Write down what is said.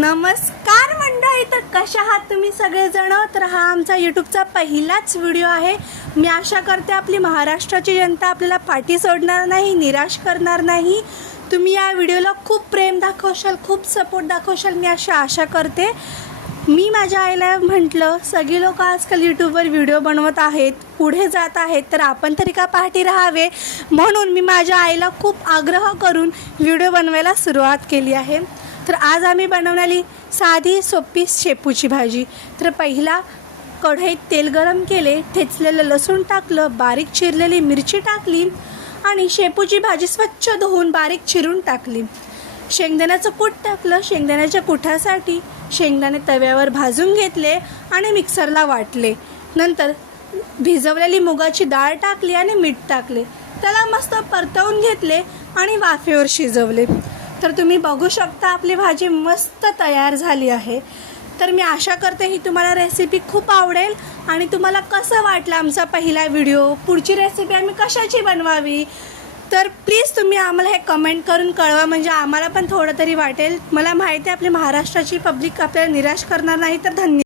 नमस्कार मंडळी तर कशा आहात तुम्ही? सगळेजण तर हा आमचा यूट्यूबचा पहिलाच व्हिडिओ आहे. मी आशा करते आपली महाराष्ट्राची जनता आपल्याला पाठी सोडणार नाही निराश करणार नाही. तुम्ही या व्हिडिओला खूप प्रेम दाखवशाल खूप सपोर्ट दाखवशाल मी अशा आशा करते. मी माझ्या आईला म्हटलं सगळी लोक आजकाल यूट्यूबवर व्हिडिओ बनवत आहेत पुढे जात आहेत तर आपण तरी का पाठी राहावे? म्हणून मी माझ्या आईला खूप आग्रह करून व्हिडिओ बनवायला सुरुवात केली आहे. तर आज आम्ही बनवणारी साधी सोपी शेपूची भाजी. तर पहिला कढईत तेल गरम केले ठेचलेलं लसूण टाकलं बारीक चिरलेली मिरची टाकली आणि शेपूची भाजी स्वच्छ धुवून बारीक चिरून टाकली. शेंगदाण्याचं कूट टाकलं शेंगदाण्याच्या कुठासाठी शेंगदाणे तव्यावर भाजून घेतले आणि मिक्सरला वाटले. नंतर भिजवलेली मुगाची डाळ टाकली आणि मीठ टाकले. त्याला मस्त परतवून घेतले आणि वाफेवर शिजवले. तर तुम्ही बघू शकता आपली भाजी मस्त तयार झाली आहे. तर मी आशा करते ही तुम्हाला रेसिपी खूप आवडेल आणि तुम्हाला कसं वाटलं आमचा पहिला व्हिडिओ पुढची रेसिपी आम्ही कशाची बनवावी? तर प्लीज तुम्ही आम्हाला हे कमेंट करून कळवा. म्हणजे आम्हाला पण थोडं तरी वाटेल. मला माहिती आहे आपली महाराष्ट्राची पब्लिक आपल्याला निराश करणार नाही तर धन्यवाद